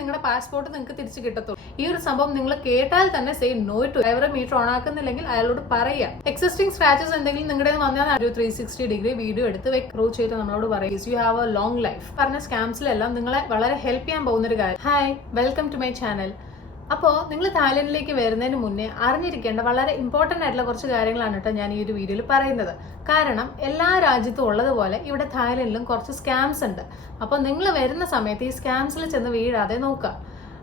നിങ്ങളുടെ പാസ്പോർട്ട് നിങ്ങൾക്ക് തിരിച്ചു കിട്ടത്തുള്ളൂ. ഈ ഒരു സംഭവം നിങ്ങൾ കേട്ടാൽ തന്നെ സേ നോ ടു ഡ്രൈവറെ മീറ്റർ ഓൺ ആക്കുന്നില്ലെങ്കിൽ അയാളോട് പറയുക. എക്സിസ്റ്റിംഗ് സ്ക്രാച്ചസ് എന്തെങ്കിലും നിങ്ങളുടെ വന്നാൽ ഒരു ത്രീ സിക്സ്റ്റി ഡിഗ്രി വീഡിയോ എടുത്ത് വെക്രൂ ചെയ്ത് നമ്മളോട് പറയുക you have a long life പറഞ്ഞ സ്കാംസിലെല്ലാം നിങ്ങളെ വളരെ ഹെൽപ്പ് ചെയ്യാൻ പോകുന്ന ഒരു കാര്യം. Hi welcome to my channel അപ്പോൾ നിങ്ങൾ തായ്ലൻഡിലേക്ക് വരുന്നതിന് മുന്നേ അറിഞ്ഞിരിക്കേണ്ട വളരെ ഇമ്പോർട്ടന്റ് ആയിട്ടുള്ള കുറച്ച് കാര്യങ്ങളാണ് കേട്ടോ ഞാൻ ഈ ഒരു വീഡിയോയിൽ പറയുന്നത്. കാരണം എല്ലാ രാജ്യത്തും ഉള്ളതുപോലെ ഇവിടെ തായ്ലൻഡിലും കുറച്ച് സ്കാംസ് ഉണ്ട്. അപ്പോൾ നിങ്ങൾ വരുന്ന സമയത്ത് ഈ സ്കാംസിൽ ചെന്ന് വീഴാതെ നോക്കുക.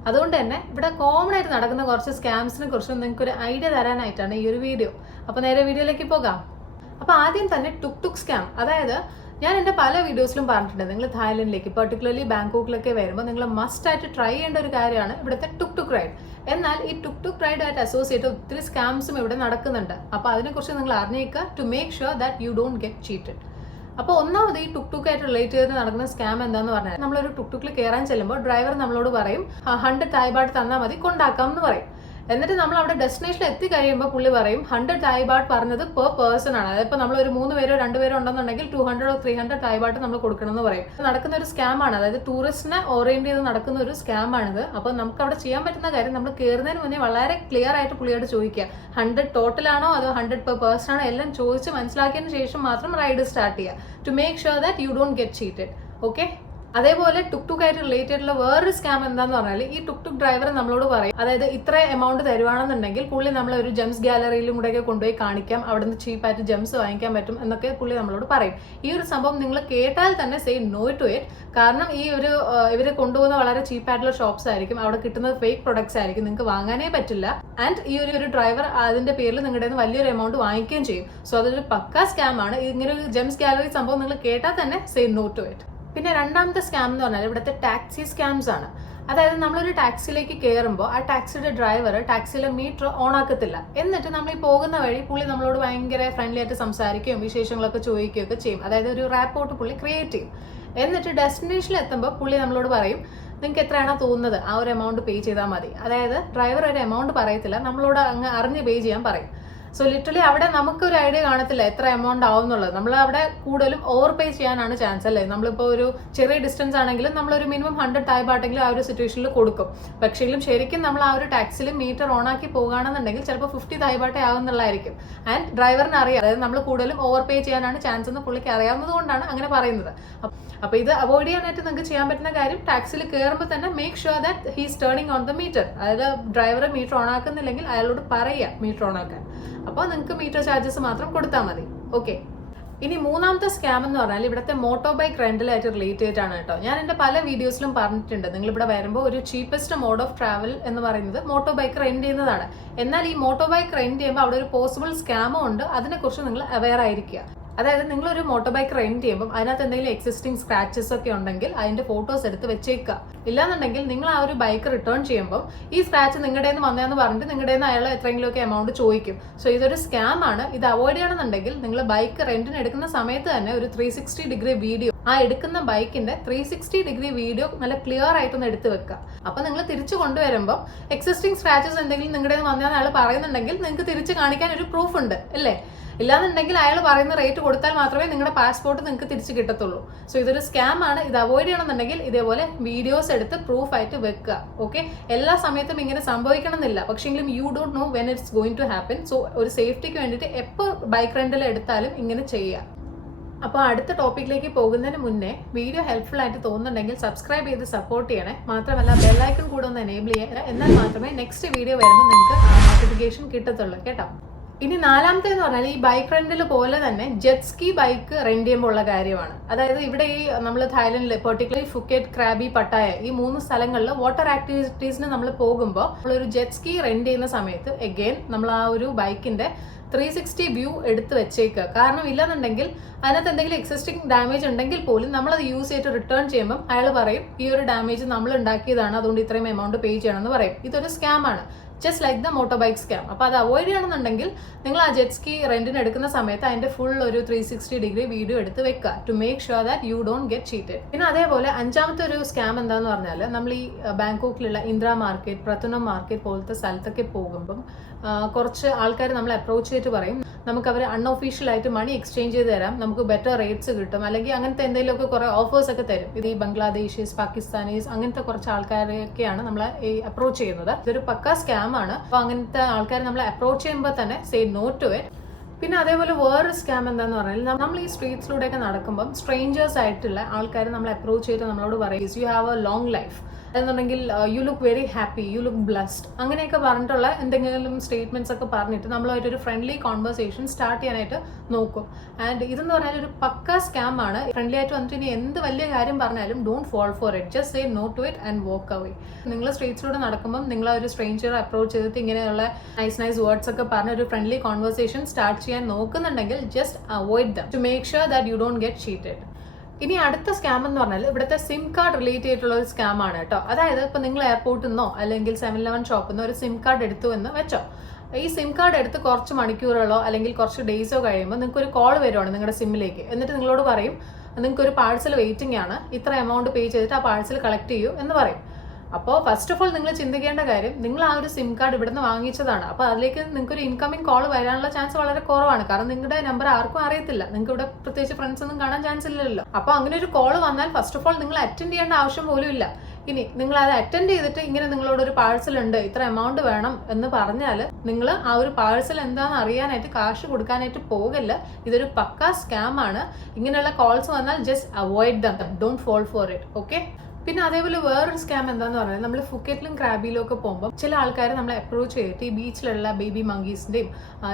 അതുകൊണ്ട് തന്നെ ഇവിടെ കോമൺ ആയിട്ട് നടക്കുന്ന കുറച്ച് സ്കാംസിനെ കുറിച്ചും നിങ്ങൾക്ക് ഒരു ഐഡിയ തരാനായിട്ടാണ് ഈ ഒരു വീഡിയോ അപ്പോൾ നേരെ വീഡിയോയിലേക്ക് പോകാം. അപ്പോൾ ആദ്യം തന്നെ ടുക് ടുക് സ്കാം അതായത് ഞാൻ എന്റെ പല വീഡിയോസിലും പറഞ്ഞിട്ടുണ്ട്. നിങ്ങൾ തായ്ലൻഡിലേക്ക് പെർട്ടിക്കുലർലി ബാങ്കോക്കിലൊക്കെ വരുമ്പോൾ നിങ്ങൾ മസ്റ്റ് ആയിട്ട് ട്രൈ ചെയ്യേണ്ട ഒരു കാര്യമാണ് ഇവിടുത്തെ ടുക് ടുക് റൈഡ് എന്നാൽ ഈ ടുക് ടുക് റൈഡായിട്ട് അസോസിയേറ്റ് ഒത്തിരി സ്കാംസും ഇവിടെ നടക്കുന്നുണ്ട്. അപ്പോൾ അതിനെക്കുറിച്ച് നിങ്ങൾ അറിഞ്ഞേക്കുക to make sure that you don't get cheated അപ്പോൾ ഒന്നാമത് ഈ ടുക് ടുക്ക് ആയിട്ട് റിലേറ്റ് ചെയ്ത് നടക്കുന്ന സ്കാം എന്താന്ന് പറഞ്ഞാൽ നമ്മളൊരു ടുക് ടുക്കിൽ കയറാൻ ചെല്ലുമ്പോൾ ഡ്രൈവർ നമ്മളോട് പറയും ഹൺഡ്രഡ് തായ്പാട് തന്നാൽ മതി കൊണ്ടാക്കാം എന്ന് പറയും. എന്നിട്ട് നമ്മൾ അവിടെ ഡെസ്റ്റിനേഷനിൽ എത്തി കഴിയുമ്പോൾ പുള്ളി പറയും ഹൺഡ്രഡ് തായ്ബാട്ട് പറഞ്ഞത് പെർ പേഴ്സൺ ആണ്. അതായത് ഇപ്പോൾ നമ്മൾ ഒരു മൂന്ന് പേരോ രണ്ട് പേരോ ഉണ്ടെന്നുണ്ടെങ്കിൽ ടു ഹൺഡ്രഡോ ത്രീ ഹൺഡ്രഡ് തായ്ബാട്ട് നമ്മൾ കൊടുക്കണം എന്ന് പറയും. നടക്കുന്ന ഒരു സ്കാം ആണ്. അതായത് ടൂറിസ്റ്റിനെ ഓറിയന്റ് ചെയ്ത് നടക്കുന്ന ഒരു സ്കാം ആണിത് അപ്പോൾ നമുക്ക് അവിടെ ചെയ്യാൻ പറ്റുന്ന കാര്യം നമ്മൾ കയറുന്നതിന് മുന്നേ വളരെ ക്ലിയർ ആയിട്ട് പുള്ളിയോട് ചോദിക്കുക. ഹൺഡ്രഡ് ടോട്ടൽ ആണോ അതോ ഹൺഡ്രഡ് പെർ പേഴ്സൺ ആണോ എല്ലാം ചോദിച്ച് മനസ്സിലാക്കിയതിന് ശേഷം മാത്രം റൈഡ് സ്റ്റാർട്ട് ചെയ്യുക. To make sure that you don't get cheated okay അതേപോലെ ടുക് ടുക്ക് ആയിട്ട് റിലേറ്റഡ് ഉള്ള വേറൊരു സ്കാം എന്താന്ന് പറഞ്ഞാൽ ഈ ടുക് ടുക്ക് ഡ്രൈവർ നമ്മളോട് പറയും അതായത് ഇത്ര എമൗണ്ട് തരുവാണെന്നുണ്ടെങ്കിൽ പുള്ളി നമ്മളെ ഒരു ജംസ് ഗാലറിയിലും കൂടെയൊക്കെ കൊണ്ടുപോയി കാണിക്കാം അവിടെ നിന്ന് ചീപ്പായിട്ട് ജംസ് വാങ്ങിക്കാൻ പറ്റും എന്നൊക്കെ പുള്ളി നമ്മളോട് പറയും. ഈ ഒരു സംഭവം നിങ്ങൾ കേട്ടാൽ തന്നെ സേ നോ ടു ഇറ്റ് കാരണം ഈ ഒരു ഇവർ കൊണ്ടുപോകുന്ന വളരെ ചീപ്പായിട്ടുള്ള ഷോപ്സ് ആയിരിക്കും അവിടെ കിട്ടുന്നത് ഫേക്ക് പ്രൊഡക്ട്സ് ആയിരിക്കും നിങ്ങൾക്ക് വാങ്ങാനേ പറ്റില്ല. ആൻഡ് ഈ ഒരു ഡ്രൈവർ അതിന്റെ പേരിൽ നിങ്ങളുടെ വലിയൊരു എമൗണ്ട് വാങ്ങിക്കുകയും ചെയ്യും. സോ അതൊരു പക്ക സ്കാം ആണ്. ഇങ്ങനെ ഒരു ജംസ് ഗാലറി സംഭവം നിങ്ങൾ കേട്ടാൽ തന്നെ സേ നോ ടു ഇറ്റ് പിന്നെ രണ്ടാമത്തെ സ്കാം എന്ന് പറഞ്ഞാൽ ഇവിടുത്തെ ടാക്സി സ്കാംസ് ആണ്. അതായത് നമ്മളൊരു ടാക്സിയിലേക്ക് കയറുമ്പോൾ ആ ടാക്സിയുടെ ഡ്രൈവർ ടാക്സിയിലെ മീറ്റർ ഓൺ ആക്കത്തില്ല എന്നിട്ട് നമ്മൾ ഈ പോകുന്ന വഴി പുള്ളി നമ്മളോട് ഭയങ്കര ഫ്രണ്ട്ലി ആയിട്ട് സംസാരിക്കുകയും വിശേഷങ്ങളൊക്കെ ചോദിക്കുകയൊക്കെ ചെയ്യും. അതായത് ഒരു റാപ്പോട്ട് പുള്ളി ക്രിയേറ്റ് ചെയ്യും. എന്നിട്ട് ഡെസ്റ്റിനേഷനിൽ എത്തുമ്പോൾ പുള്ളി നമ്മളോട് പറയും നിങ്ങൾക്ക് എത്രയാണോ തോന്നുന്നത്? ആ ഒരു എമൗണ്ട് പേ ചെയ്താൽ മതി. അതായത് ഡ്രൈവർ ഒരു എമൗണ്ട് പറയത്തില്ല നമ്മളോട് അങ്ങ് അറിഞ്ഞ് പേ ചെയ്യാൻ പറയും. സോ ലിറ്ററലി അവിടെ നമുക്ക് ഒരു ഐഡിയ കാണത്തില്ല എത്ര എമൗണ്ട് ആവും എന്നുള്ളത് നമ്മൾ അവിടെ കൂടുതലും ഓവർ പേ ചെയ്യാനാണ് ചാൻസ് അല്ലേ? നമ്മളിപ്പോൾ ഒരു ചെറിയ ഡിസ്റ്റൻസ് ആണെങ്കിലും നമ്മളൊരു മിനിമം ഹൺഡ്രഡ് ടൈപ്പ് ആട്ടെങ്കിലും ആ ഒരു സിറ്റുവേഷനിൽ കൊടുക്കും. പക്ഷേങ്കിലും ശരിക്കും നമ്മൾ ആ ഒരു ടാക്സിൽ മീറ്റർ ഓൺ ആക്കി പോകുകയാണെന്നുണ്ടെങ്കിൽ ചിലപ്പോൾ ഫിഫ്റ്റി തായ്പാട്ടേ ആവുന്നുള്ളതായിരിക്കും. ആൻഡ് ഡ്രൈവറിന് അറിയാം. അതായത് നമ്മൾ കൂടുതലും ഓവർ പേ ചെയ്യാനാണ് ചാൻസ് എന്ന് പുള്ളിക്ക് അറിയാവുന്നതുകൊണ്ടാണ് അങ്ങനെ പറയുന്നത്. അപ്പോൾ ഇത് അവോയ്ഡ് ചെയ്യാനായിട്ട് നിങ്ങൾക്ക് ചെയ്യാൻ പറ്റുന്ന കാര്യം ടാക്സിൽ കയറുമ്പോൾ തന്നെ make sure that he's turning on the meter അതായത് ഡ്രൈവറെ മീറ്റർ ഓൺ ആക്കുന്നില്ലെങ്കിൽ അയാളോട് പറയുക മീറ്റർ ഓൺ ആക്കാൻ. അപ്പോൾ നിങ്ങൾക്ക് മീറ്റർ ചാർജസ് മാത്രം കൊടുത്താൽ മതി. ഓക്കെ ഇനി മൂന്നാമത്തെ സ്കാം എന്ന് പറഞ്ഞാൽ ഇവിടുത്തെ മോട്ടോ ബൈക്ക് റെന്റലായിട്ട് റിലേറ്റ് ചെയ്തിട്ടാണ് കേട്ടോ. ഞാൻ എന്റെ പല വീഡിയോസിലും പറഞ്ഞിട്ടുണ്ട്. നിങ്ങൾ ഇവിടെ വരുമ്പോൾ ഒരു ചീപ്പസ്റ്റ് മോഡ് ഓഫ് ട്രാവൽ എന്ന് പറയുന്നത് മോട്ടോ ബൈക്ക് റെന്റ് ചെയ്യുന്നതാണ്. എന്നാൽ ഈ മോട്ടോ ബൈക്ക് റെന്റ് ചെയ്യുമ്പോൾ അവിടെ ഒരു പോസിബിൾ സ്കാമും ഉണ്ട്. അതിനെക്കുറിച്ച് നിങ്ങൾ അവെയർ ആയിരിക്കുക. അതായത് നിങ്ങൾ ഒരു മോട്ടോർ ബൈക്ക് റെന്റ് ചെയ്യുമ്പോൾ അതിനകത്ത് എന്തെങ്കിലും എക്സിസ്റ്റിംഗ് സ്ക്രാച്ചസ് ഒക്കെ ഉണ്ടെങ്കിൽ അതിന്റെ ഫോട്ടോസ് എടുത്ത് വെച്ചേക്കുക. ഇല്ലാന്നുണ്ടെങ്കിൽ നിങ്ങൾ ആ ഒരു ബൈക്ക് റിട്ടേൺ ചെയ്യുമ്പോൾ ഈ സ്ക്രാച്ച് നിങ്ങളുടെ നിന്ന് വന്നതെന്ന് പറഞ്ഞിട്ട് നിങ്ങളുടെ നിന്ന് അയാൾ എത്രയെങ്കിലുമൊക്കെ എമൗണ്ട് ചോദിക്കും. സോ ഇതൊരു സ്കാം ആണ്. ഇത് അവോയ്ഡ് ചെയ്യണമെന്നുണ്ടെങ്കിൽ നിങ്ങൾ ബൈക്ക് റെന്റിന് എടുക്കുന്ന സമയത്ത് തന്നെ ഒരു ത്രീ സിക്സ്റ്റി ഡിഗ്രി വീഡിയോ ആ എടുക്കുന്ന ബൈക്കിന്റെ ത്രീ സിക്സ്റ്റി ഡിഗ്രി വീഡിയോ നല്ല ക്ലിയർ ആയിട്ടൊന്ന് എടുത്ത് വെക്കുക. അപ്പൊ നിങ്ങൾ തിരിച്ചു കൊണ്ടുവരുമ്പോൾ എക്സിസ്റ്റിംഗ് സ്ക്രാച്ചസ് എന്തെങ്കിലും നിങ്ങളുടെ നിന്ന് വന്നതെന്ന് അയാൾ പറയുന്നുണ്ടെങ്കിൽ നിങ്ങൾക്ക് തിരിച്ച് കാണിക്കാൻ ഒരു പ്രൂഫ് ഉണ്ട് അല്ലേ? ഇല്ലാന്നുണ്ടെങ്കിൽ അയാൾ പറയുന്ന റേറ്റ് കൊടുത്താൽ മാത്രമേ നിങ്ങളുടെ പാസ്പോർട്ട് നിങ്ങൾക്ക് തിരിച്ചു കിട്ടത്തുള്ളൂ. സോ ഇതൊരു സ്കാം ആണ്. ഇത് അവോയ്ഡ് ചെയ്യണമെന്നുണ്ടെങ്കിൽ ഇതേപോലെ വീഡിയോസ് എടുത്ത് പ്രൂഫ് ആയിട്ട് വെക്കുക. ഓക്കെ എല്ലാ സമയത്തും ഇങ്ങനെ സംഭവിക്കണമെന്നില്ല. പക്ഷേങ്കിലും you don't know when it's going to happen so ഒരു സേഫ്റ്റിക്ക് വേണ്ടിയിട്ട് എപ്പോൾ ബൈക്ക് റെന്റിൽ എടുത്താലും ഇങ്ങനെ ചെയ്യുക. അപ്പോൾ അടുത്ത ടോപ്പിക്കിലേക്ക് പോകുന്നതിന് മുന്നേ വീഡിയോ ഹെൽപ്ഫുൾ ആയിട്ട് തോന്നുന്നുണ്ടെങ്കിൽ സബ്സ്ക്രൈബ് ചെയ്ത് സപ്പോർട്ട് ചെയ്യണേ. മാത്രമല്ല ബെല്ലൈക്കൺ കൂടെ ഒന്ന് എനേബിൾ ചെയ്യുക എന്നാൽ മാത്രമേ നെക്സ്റ്റ് വീഡിയോ വരുമ്പോൾ നിങ്ങൾക്ക് നോട്ടിഫിക്കേഷൻ കിട്ടത്തുള്ളൂ. കേട്ടോ? ഇനി നാലാമത്തെ എന്ന് പറഞ്ഞാൽ ഈ ബൈക്ക് റെന്റിൽ പോലെ തന്നെ ജെറ്റ് സ്കി ബൈക്ക് റെന്റ് ചെയ്യുമ്പോൾ ഉള്ള കാര്യമാണ്. അതായത് ഇവിടെ ഈ നമ്മൾ തായ്ലൻഡിൽ പെർട്ടിക്കുലർലി ഫുക്കറ്റ് ക്രാബി പട്ടായ ഈ മൂന്ന് സ്ഥലങ്ങളിൽ വാട്ടർ ആക്ടിവിറ്റീസിന് നമ്മൾ പോകുമ്പോൾ നമ്മളൊരു ജെറ്റ് റെന്റ് റെന്റ് ചെയ്യുന്ന സമയത്ത് എഗെയിൻ നമ്മൾ ആ ഒരു ബൈക്കിന്റെ ത്രീ സിക്സ്റ്റി വ്യൂ എടുത്ത് വെച്ചേക്കുക. കാരണം ഇല്ലെന്നുണ്ടെങ്കിൽ അതിനകത്ത് എന്തെങ്കിലും എക്സിസ്റ്റിംഗ് ഡാമേജ് ഉണ്ടെങ്കിൽ പോലും നമ്മളത് യൂസ് ചെയ്തിട്ട് റിട്ടേൺ ചെയ്യുമ്പോൾ അയാൾ പറയും ഈ ഒരു ഡാമേജ് നമ്മൾ ഉണ്ടാക്കിയതാണ് അതുകൊണ്ട് ഇത്രയും എമൗണ്ട് പേ ചെയ്യണം എന്ന് പറയും. ഇതൊരു സ്കാം ആണ്. Just like the motor bike scam അപ്പോൾ അത് അവോയ്ഡ് ചെയ്യണമെന്നുണ്ടെങ്കിൽ നിങ്ങൾ ആ ജെറ്റ് സ്കി റെന്റിന് എടുക്കുന്ന സമയത്ത് അതിന്റെ ഫുൾ ഒരു ത്രീ സിക്സ്റ്റി ഡിഗ്രി വീഡിയോ എടുത്ത് വെക്കുക to make sure that you don't get cheated പിന്നെ അതേപോലെ അഞ്ചാമത്തെ ഒരു സ്കാം എന്താന്ന് പറഞ്ഞാൽ നമ്മൾ ഈ ബാങ്കോക്കിലുള്ള ഇന്ദ്ര മാർക്കറ്റ് പ്രത്തുനം മാർക്കറ്റ് പോലത്തെ സ്ഥലത്തൊക്കെ പോകുമ്പം കുറച്ച് ആൾക്കാർ നമ്മളെ അപ്രോച്ച് ചെയ്തിട്ട് പറയും. നമുക്ക് അവർ അൺഒഫീഷ്യൽ ആയിട്ട് മണി എക്സ്ചേഞ്ച് ചെയ്ത് തരാം. നമുക്ക് ബെറ്റർ റേറ്റ്സ് കിട്ടും. അല്ലെങ്കിൽ അങ്ങനത്തെ എന്തെങ്കിലുമൊക്കെ കുറെ ഓഫേഴ്സ് ഒക്കെ തരും. ഇത് ഈ ബംഗ്ലാദേശീസ് പാകിസ്ഥാനീസ് അങ്ങനത്തെ കുറച്ച് ആൾക്കാരെയൊക്കെയാണ് നമ്മളെ ഈ അപ്രോച്ച് ചെയ്യുന്നത്. ഇതൊരു പക്ക സ്കാം ആണ്. അപ്പോൾ അങ്ങനത്തെ ആൾക്കാർ നമ്മളെ അപ്രോച്ച് ചെയ്യുമ്പോൾ തന്നെ സേ നോ ടു ഇറ്റ് പിന്നെ അതേപോലെ വേറൊരു സ്കാം എന്താന്ന് പറഞ്ഞാൽ നമ്മൾ ഈ സ്ട്രീറ്റ്സിലൂടെയൊക്കെ നടക്കുമ്പോൾ സ്ട്രേഞ്ചേഴ്സ് ആയിട്ടുള്ള ആൾക്കാർ നമ്മളെ അപ്രോച്ച് ചെയ്തിട്ട് നമ്മളോട് പറയും you have a long life എന്നുണ്ടെങ്കിൽ you look very happy you look blessed അങ്ങനെയൊക്കെ പറഞ്ഞിട്ടുള്ള എന്തെങ്കിലും സ്റ്റേറ്റ്മെന്റ്സ് ഒക്കെ പറഞ്ഞിട്ട് നമ്മളായിട്ടൊരു ഫ്രണ്ട്ലി കോൺവെർസേഷൻ സ്റ്റാർട്ട് ചെയ്യാനായിട്ട് നോക്കും. ആൻഡ് ഇതെന്ന് പറഞ്ഞാൽ ഒരു പക്ക സ്കാം ആണ്. ഫ്രണ്ട്ലി ആയിട്ട് വന്നിട്ട് ഇനി എന്ത് വലിയ കാര്യം പറഞ്ഞാലും don't fall for it just say no to it and walk away നിങ്ങൾ സ്ട്രീറ്റ്സിലൂടെ നടക്കുമ്പോൾ നിങ്ങൾ ഒരു സ്ട്രേഞ്ചർ അപ്രോച്ച് ചെയ്തിട്ട് ഇങ്ങനെയുള്ള നൈസ് നൈസ് വേർഡ്സ് ഒക്കെ പറഞ്ഞ ഒരു ഫ്രണ്ട്ലി കോൺവെർസേഷൻ സ്റ്റാർട്ട് ചെയ്യാൻ നോക്കുന്നുണ്ടെങ്കിൽ just avoid them to make sure that you don't get cheated ഇനി അടുത്ത സ്കാം എന്ന് പറഞ്ഞാൽ ഇവിടുത്തെ സിം കാർഡ് റിലേറ്റ് ചെയ്തിട്ടുള്ള ഒരു സ്കാം ആണ് കേട്ടോ. അതായത് ഇപ്പൊ നിങ്ങൾ എയർപോർട്ടിൽ നിന്നോ അല്ലെങ്കിൽ സെവൻ ഇലവൻ ഷോപ്പിൽ നിന്നോ ഒരു സിം കാർഡ് എടുത്തു എന്ന് വെച്ചോ. ഈ സിം കാർഡ് എടുത്ത് കുറച്ച് മണിക്കൂറുകളോ അല്ലെങ്കിൽ കുറച്ച് ഡേയ്സോ കഴിയുമ്പോൾ നിങ്ങൾക്ക് ഒരു കോൾ വരുവാണ് നിങ്ങളുടെ സിമ്മിലേക്ക് എന്നിട്ട് നിങ്ങളോട് പറയും നിങ്ങൾക്ക് ഒരു പാഴ്സൽ വെയിറ്റിംഗ് ആണ്. ഇത്ര എമൗണ്ട് പേ ചെയ്തിട്ട് ആ പാഴ്സൽ കളക്ട് ചെയ്യൂ എന്ന് പറയും. അപ്പോൾ ഫസ്റ്റ് ഓഫ് ഓൾ നിങ്ങൾ ചിന്തിക്കേണ്ട കാര്യം നിങ്ങൾ ആ ഒരു സിം കാർഡ് ഇവിടുന്ന് വാങ്ങിച്ചതാണ്. അപ്പോൾ അതിലേക്ക് നിങ്ങൾക്ക് ഒരു ഇൻകമിംഗ് കോൾ വരാനുള്ള ചാൻസ് വളരെ കുറവാണ്. കാരണം നിങ്ങളുടെ നമ്പർ ആർക്കും അറിയത്തില്ല. നിങ്ങൾക്ക് ഇവിടെ പ്രത്യേകിച്ച് ഫ്രണ്ട്സ് ഒന്നും കാണാൻ ചാൻസ് ഇല്ലല്ലോ. അപ്പോൾ അങ്ങനെ ഒരു കോൾ വന്നാൽ ഫസ്റ്റ് ഓഫ് ഓൾ നിങ്ങൾ അറ്റൻഡ് ചെയ്യേണ്ട ആവശ്യം പോലും ഇല്ല. ഇനി നിങ്ങൾ അത് അറ്റൻഡ് ചെയ്തിട്ട് ഇങ്ങനെ നിങ്ങളോട് ഒരു പാഴ്സൽ ഉണ്ട് ഇത്ര എമൗണ്ട് വേണം എന്ന് പറഞ്ഞാൽ നിങ്ങൾ ആ ഒരു പാഴ്സൽ എന്താണെന്ന് അറിയാനായിട്ട് കാശ് കൊടുക്കാനായിട്ട് പോകല്ല. ഇതൊരു പക്കാ സ്കാം ആണ്. ഇങ്ങനെയുള്ള കോൾസ് വന്നാൽ just avoid them don't fall for it okay പിന്നെ അതേപോലെ വേറൊരു സ്കാം എന്താന്ന് പറഞ്ഞാൽ നമ്മൾ ഫുക്കറ്റിലും ക്രാബിലും ഒക്കെ പോകുമ്പോൾ ചില ആൾക്കാർ നമ്മളെ അപ്രോച്ച് ചെയ്തിട്ട് ഈ ബീച്ചിലുള്ള ബേബി മങ്കീസിന്റെയും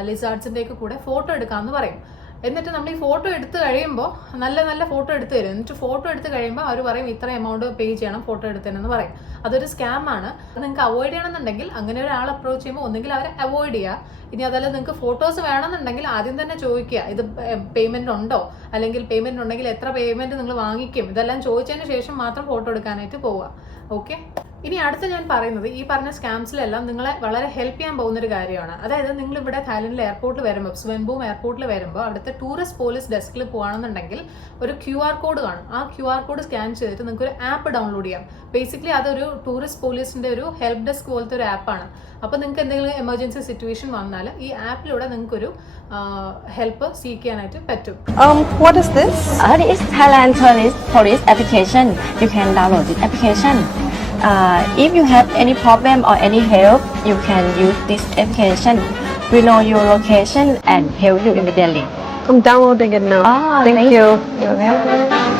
ലിസാർഡ്സിന്റെയും ഒക്കെ കൂടെ ഫോട്ടോ എടുക്കാമെന്ന് പറയും. എന്നിട്ട് നമ്മൾ ഈ ഫോട്ടോ എടുത്ത് കഴിയുമ്പോൾ നല്ല നല്ല ഫോട്ടോ എടുത്ത് തരും. എന്നിട്ട് ഫോട്ടോ എടുത്ത് കഴിയുമ്പോൾ അവർ പറയും ഇത്ര എമൗണ്ട് പേ ചെയ്യണം ഫോട്ടോ എടുത്തതിനെന്ന് പറയും. അതൊരു സ്കാം ആണ്. അത് നിങ്ങൾക്ക് അവോയ്ഡ് ചെയ്യണമെന്നുണ്ടെങ്കിൽ അങ്ങനെ ഒരാൾ അപ്രോച്ച് ചെയ്യുമ്പോൾ ഒന്നുകിൽ അവരെ അവോയ്ഡ് ചെയ്യുക. ഇനി അതല്ല നിങ്ങൾക്ക് ഫോട്ടോസ് വേണമെന്നുണ്ടെങ്കിൽ ആദ്യം തന്നെ ചോദിക്കുക ഇത് പേയ്മെന്റ് ഉണ്ടോ? അല്ലെങ്കിൽ പേയ്മെന്റ് ഉണ്ടെങ്കിൽ എത്ര പേയ്മെന്റ് നിങ്ങൾ വാങ്ങിക്കും? ഇതെല്ലാം ചോദിച്ചതിന് ശേഷം മാത്രം ഫോട്ടോ എടുക്കാനായിട്ട് പോവുക. ഓക്കെ ഇനി അടുത്ത ഞാൻ പറയുന്നത് ഈ പറഞ്ഞ സ്കാംസിലെല്ലാം നിങ്ങളെ വളരെ ഹെൽപ്പ് ചെയ്യാൻ പോകുന്ന ഒരു കാര്യമാണ് അതായത് നിങ്ങൾ ഇവിടെ തായ്ലൻഡിൽ എയർപോർട്ടിൽ വരുമ്പോൾ സ്വൻബൂം എയർപോർട്ടിൽ വരുമ്പോൾ അവിടുത്തെ ടൂറിസ്റ്റ് പോലീസ് ഡെസ്കിൽ പോകുകയാണെന്നുണ്ടെങ്കിൽ ഒരു ക്യു ആർ കോഡ് കാണും ആ ക്യു ആർ കോഡ് സ്കാൻ ചെയ്തിട്ട് നിങ്ങൾക്ക് ഒരു ആപ്പ് ഡൗൺലോഡ് ചെയ്യാം ബേസിക്കലി അതൊരു ടൂറിസ്റ്റ് പോലീസിന്റെ ഒരു ഹെൽപ്പ് ഡെസ്ക് പോലത്തെ ഒരു ആപ്പാണ് അപ്പോൾ നിങ്ങൾക്ക് എന്തെങ്കിലും എമർജൻസി സിറ്റുവേഷൻ വന്നാൽ ഈ ആപ്പിലൂടെ നിങ്ങൾക്കൊരു ഹെൽപ്പ് സീക്ക് ചെയ്യാനായിട്ട് പറ്റും Um, what is this? Uh, this is Thailand Tourist Police application. You can download this application. Uh, if you have any problem or any help, you can use this application. We know your location and help you immediately. I'm downloading it now. Ah, thank thank you. You're welcome.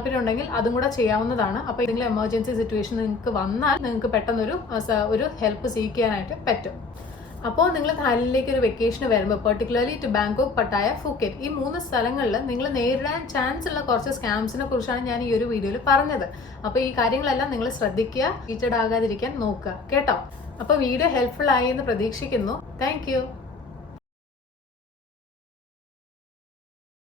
നിങ്ങൾക്ക് താല്പര്യം ഉണ്ടെങ്കിൽ അതും കൂടെ ചെയ്യാവുന്നതാണ്. അപ്പോൾ ഇതിൽ emergency situation നിങ്ങൾക്ക് വന്നാൽ നിങ്ങൾക്ക് പെട്ടെന്നൊരു ഒരു ഹെൽപ്പ് സീക്കാനായിട്ട് പറ്റും. അപ്പോൾ നിങ്ങൾ തായ്ലൻഡിലേക്ക് ഒരു വെക്കേഷന് വരുമ്പോൾ particularly to Bangkok Pattaya Phuket ഈ മൂന്ന് സ്ഥലങ്ങളിൽ നിങ്ങൾ നേരിടാൻ ചാൻസ് ഉള്ള കുറച്ച് സ്കാംസിനെ കുറിച്ചാണ് ഞാൻ ഈ ഒരു വീഡിയോയിൽ പറഞ്ഞത്. അപ്പോൾ ഈ കാര്യങ്ങളെല്ലാം നിങ്ങൾ ശ്രദ്ധിക്കുക ചീറ്റഡ് ആകാതിരിക്കാൻ നോക്കുക. കേട്ടോ? അപ്പോൾ വീഡിയോ ഹെൽപ്ഫുൾ ആയി എന്ന് പ്രതീക്ഷിക്കുന്നു. താങ്ക്